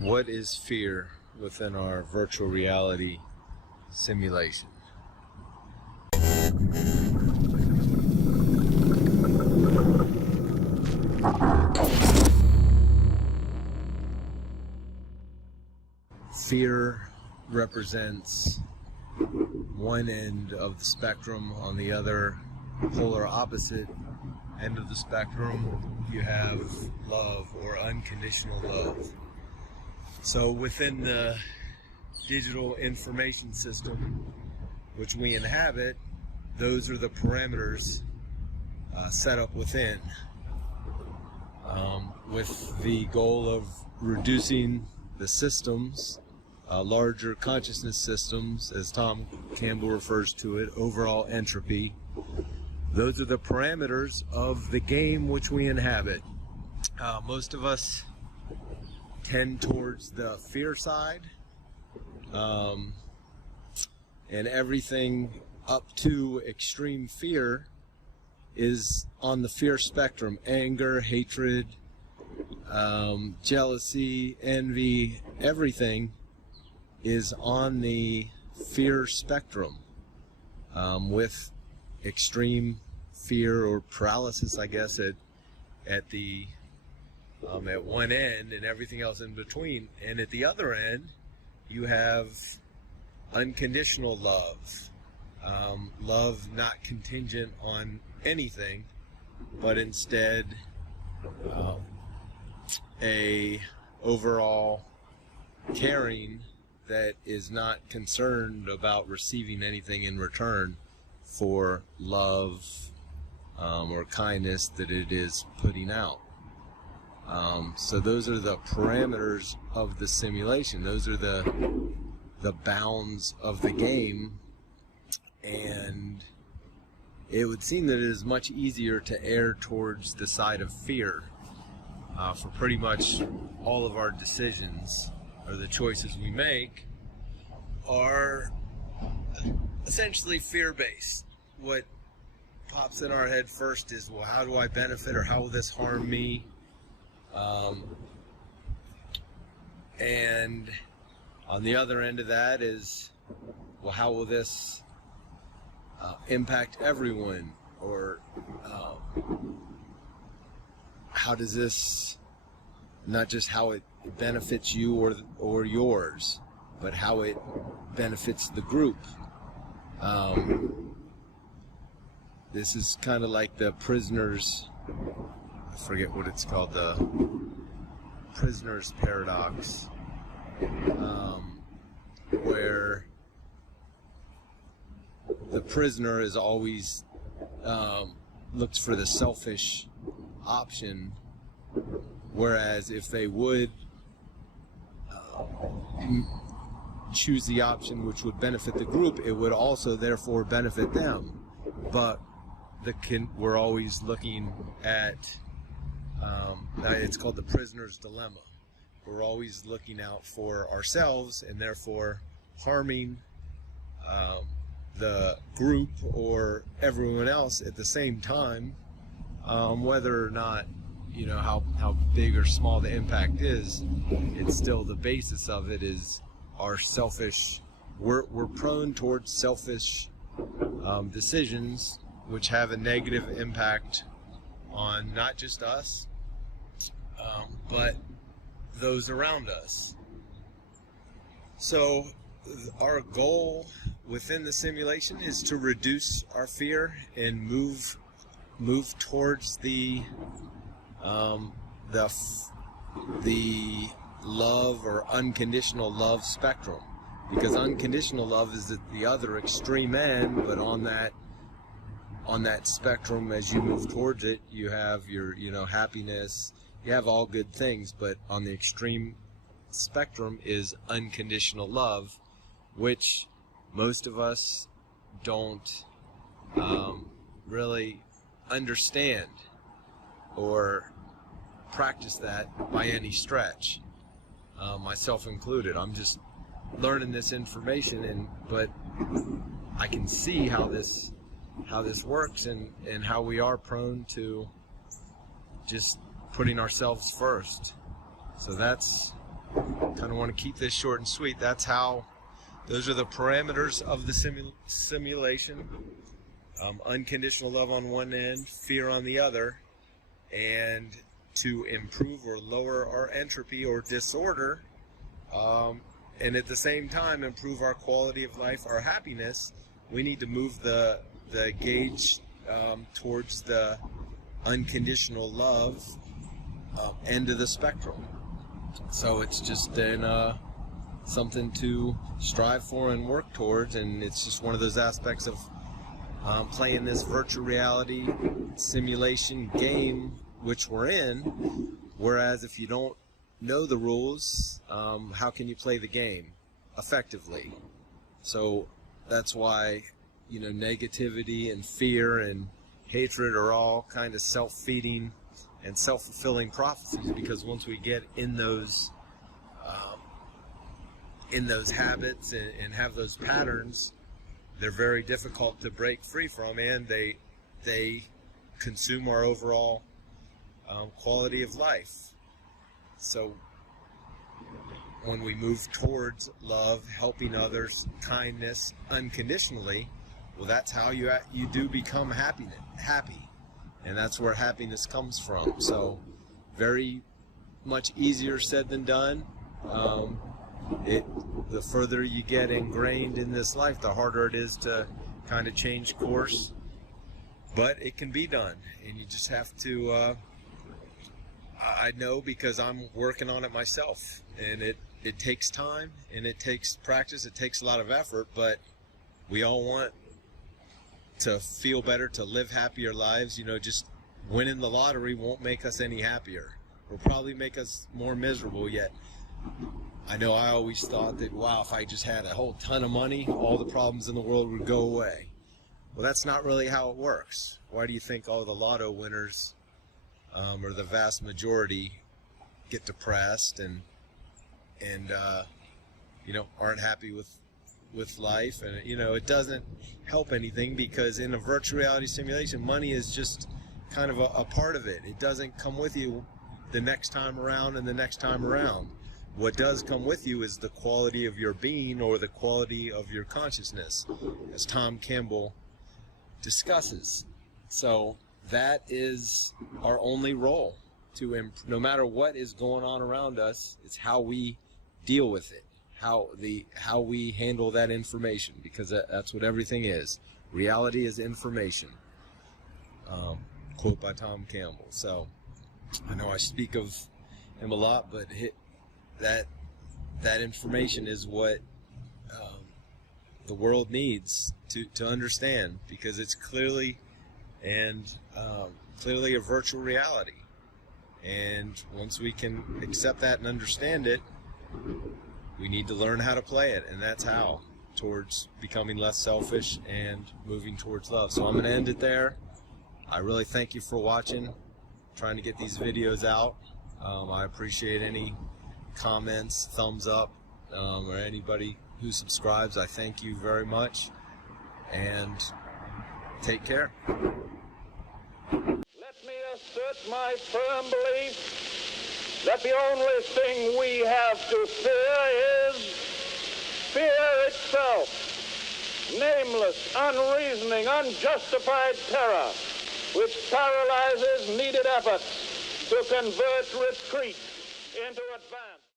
What is fear within our virtual reality simulation? Fear represents one end of the spectrum. On the other, polar opposite end of the spectrum, you have love or unconditional love. So within the digital information system which we inhabit, those are the parameters set up within, with the goal of reducing the systems, larger consciousness systems, as Tom Campbell refers to it, overall entropy. Those are the parameters of the game which we inhabit. Most of us tend towards the fear side, and everything up to extreme fear is on the fear spectrum. Anger, hatred, jealousy, envy, everything is on the fear spectrum, with extreme fear or paralysis, I guess, at one end, and everything else in between. And at the other end, you have unconditional love, love not contingent on anything, but instead a overall caring that is not concerned about receiving anything in return for love or kindness that it is putting out. So those are the parameters of the simulation. Those are the bounds of the game, and it would seem that it is much easier to err towards the side of fear for pretty much all of our decisions, or the choices we make, are essentially fear-based. What pops in our head first is, well, how do I benefit, or how will this harm me? And on the other end of that is, well, how will this impact everyone? Or how does this, not just how it benefits you or yours, but how it benefits the group? This is kind of like the prisoners, I forget what it's called, the prisoner's paradox, where the prisoner is always looks for the selfish option, whereas if they would choose the option which would benefit the group, it would also therefore benefit them. But we're always looking at, it's called the prisoner's dilemma. We're always looking out for ourselves, and therefore harming the group or everyone else at the same time, whether or not, how big or small the impact is. It's still, the basis of it is our selfish, we're prone towards selfish decisions which have a negative impact on not just us, but those around us. So our goal within the simulation is to reduce our fear and move towards the love or unconditional love spectrum, because unconditional love is at the other extreme end. But on that spectrum, as you move towards it, you have your happiness, you have all good things, but on the extreme spectrum is unconditional love, which most of us don't really understand or practice that by any stretch, myself included. I'm just learning this information, but I can see how this works, and how we are prone to just putting ourselves first. So that's kind of want to keep this short and sweet. Those are the parameters of the simulation. Unconditional love on one end, fear on the other, and to improve or lower our entropy or disorder, and at the same time improve our quality of life, our happiness, we need to move the gauge towards the unconditional love end of the spectrum. So it's just something to strive for and work towards, and it's just one of those aspects of playing this virtual reality simulation game which we're in. Whereas if you don't know the rules, how can you play the game effectively? So that's why, you know, negativity and fear and hatred are all kind of self-feeding and self-fulfilling prophecies, because once we get in those habits and have those patterns, they're very difficult to break free from, and they consume our overall quality of life. So when we move towards love, helping others, kindness, unconditionally, well, that's how you do become happy, and that's where happiness comes from. So very much easier said than done. The further you get ingrained in this life, the harder it is to kind of change course. But it can be done, and you just have to, I know because I'm working on it myself, and it takes time, and it takes practice, it takes a lot of effort, but we all want to feel better, to live happier lives. You know, just winning the lottery won't make us any happier. It'll probably make us more miserable. Yet I know I always thought that, wow, if I just had a whole ton of money, all the problems in the world would go away. Well, that's not really how it works. Why do you think all the lotto winners, or the vast majority, get depressed and you know, aren't happy with life? And you know, it doesn't help anything, because in a virtual reality simulation, money is just kind of a part of it. It doesn't come with you the next time around and the next time around. What does come with you is the quality of your being, or the quality of your consciousness, as Tom Campbell discusses. So that is our only role, no matter what is going on around us. It's how we deal with it, how we handle that information, because that's what everything is. Reality is information. Quote by Tom Campbell. So I know I speak of him a lot, but that information is what the world needs to understand, because it's clearly a virtual reality. And once we can accept that and understand it, we need to learn how to play it, and that's how, towards becoming less selfish and moving towards love. So I'm going to end it there. I really thank you for watching, trying to get these videos out. I appreciate any comments, thumbs up, or anybody who subscribes. I thank you very much, and take care. Let me assert my firm belief that the only thing we have to fear is fear itself. Nameless, unreasoning, unjustified terror, which paralyzes needed efforts to convert retreat into advance.